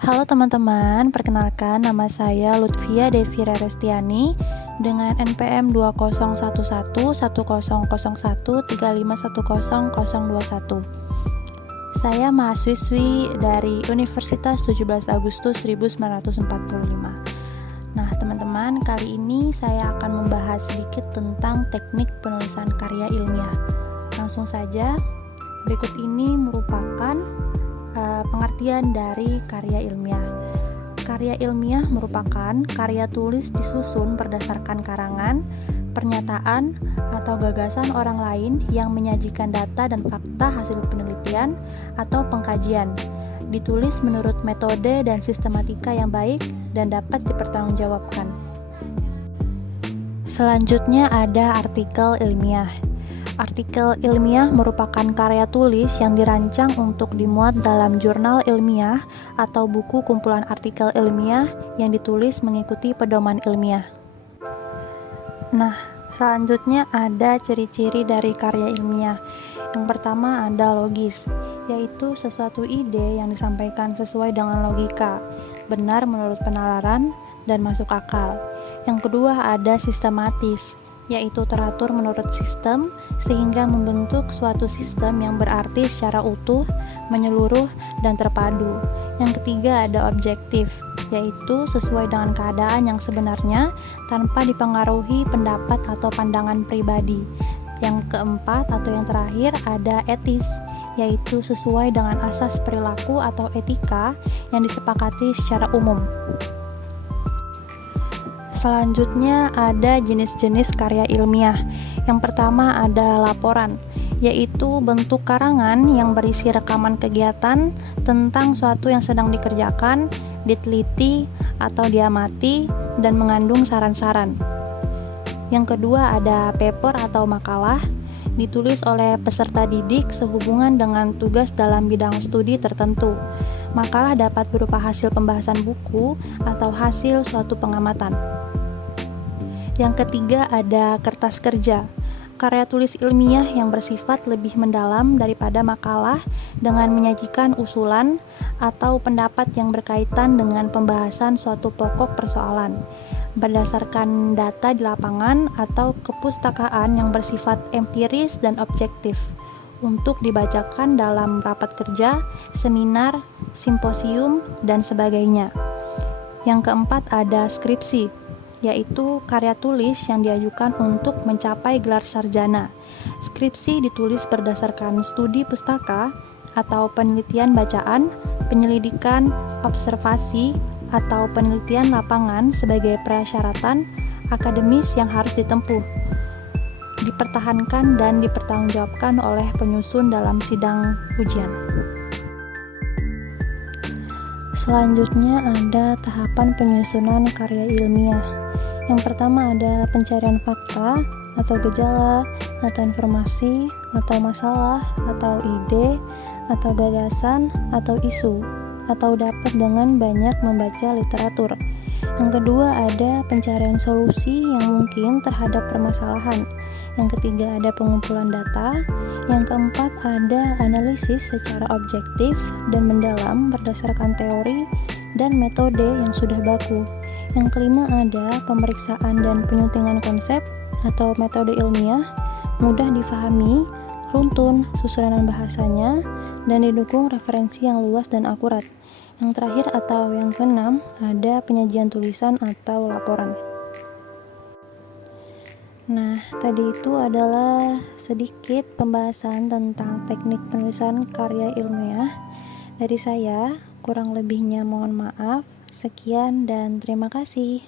Halo teman-teman, perkenalkan nama saya Lutfia Devira Restiani dengan NPM 20111001351001. Saya mahasiswi dari Universitas 17 Agustus 1945. Nah, teman-teman, kali ini saya akan membahas sedikit tentang teknik penulisan karya ilmiah. Langsung saja, berikut ini merupakan pengertian dari karya ilmiah. Karya ilmiah merupakan karya tulis disusun berdasarkan karangan, pernyataan, atau gagasan orang lain yang menyajikan data dan fakta hasil penelitian atau pengkajian. Ditulis menurut metode dan sistematika yang baik dan dapat dipertanggungjawabkan. Selanjutnya ada artikel ilmiah. Artikel ilmiah merupakan karya tulis yang dirancang untuk dimuat dalam jurnal ilmiah atau buku kumpulan artikel ilmiah yang ditulis mengikuti pedoman ilmiah. Nah, selanjutnya ada ciri-ciri dari karya ilmiah. Yang pertama ada logis, yaitu sesuatu ide yang disampaikan sesuai dengan logika, benar menurut penalaran, dan masuk akal. Yang kedua ada sistematis, yaitu teratur menurut sistem sehingga membentuk suatu sistem yang berarti secara utuh, menyeluruh, dan terpadu. Yang ketiga ada objektif, yaitu sesuai dengan keadaan yang sebenarnya tanpa dipengaruhi pendapat atau pandangan pribadi. Yang keempat atau yang terakhir ada etis, yaitu sesuai dengan asas perilaku atau etika yang disepakati secara umum. Selanjutnya ada jenis-jenis karya ilmiah. Yang pertama ada laporan, yaitu bentuk karangan yang berisi rekaman kegiatan tentang suatu yang sedang dikerjakan, diteliti, atau diamati, dan mengandung saran-saran. Yang kedua ada paper atau makalah, ditulis oleh peserta didik sehubungan dengan tugas dalam bidang studi tertentu. Makalah dapat berupa hasil pembahasan buku atau hasil suatu pengamatan. Yang ketiga ada kertas kerja, karya tulis ilmiah yang bersifat lebih mendalam daripada makalah dengan menyajikan usulan atau pendapat yang berkaitan dengan pembahasan suatu pokok persoalan berdasarkan data di lapangan atau kepustakaan yang bersifat empiris dan objektif untuk dibacakan dalam rapat kerja, seminar, simposium, dan sebagainya. Yang keempat ada skripsi, yaitu karya tulis yang diajukan untuk mencapai gelar sarjana. Skripsi ditulis berdasarkan studi pustaka atau penelitian bacaan, penyelidikan, observasi, atau penelitian lapangan sebagai persyaratan akademis yang harus ditempuh, dipertahankan dan dipertanggungjawabkan oleh penyusun dalam sidang ujian. Selanjutnya ada tahapan penyusunan karya ilmiah. Yang pertama ada pencarian fakta atau gejala atau informasi atau masalah atau ide atau gagasan atau isu atau dapat dengan banyak membaca literatur. Yang kedua ada pencarian solusi yang mungkin terhadap permasalahan. Yang ketiga ada pengumpulan data. Yang keempat ada analisis secara objektif dan mendalam berdasarkan teori dan metode yang sudah baku. Yang kelima ada pemeriksaan dan penyuntingan konsep atau metode ilmiah, mudah difahami, runtun susunan bahasanya, dan didukung referensi yang luas dan akurat. Yang terakhir atau yang keenam ada penyajian tulisan atau laporan. Nah, tadi itu adalah sedikit pembahasan tentang teknik penulisan karya ilmiah dari saya. Kurang lebihnya mohon maaf. Sekian dan terima kasih.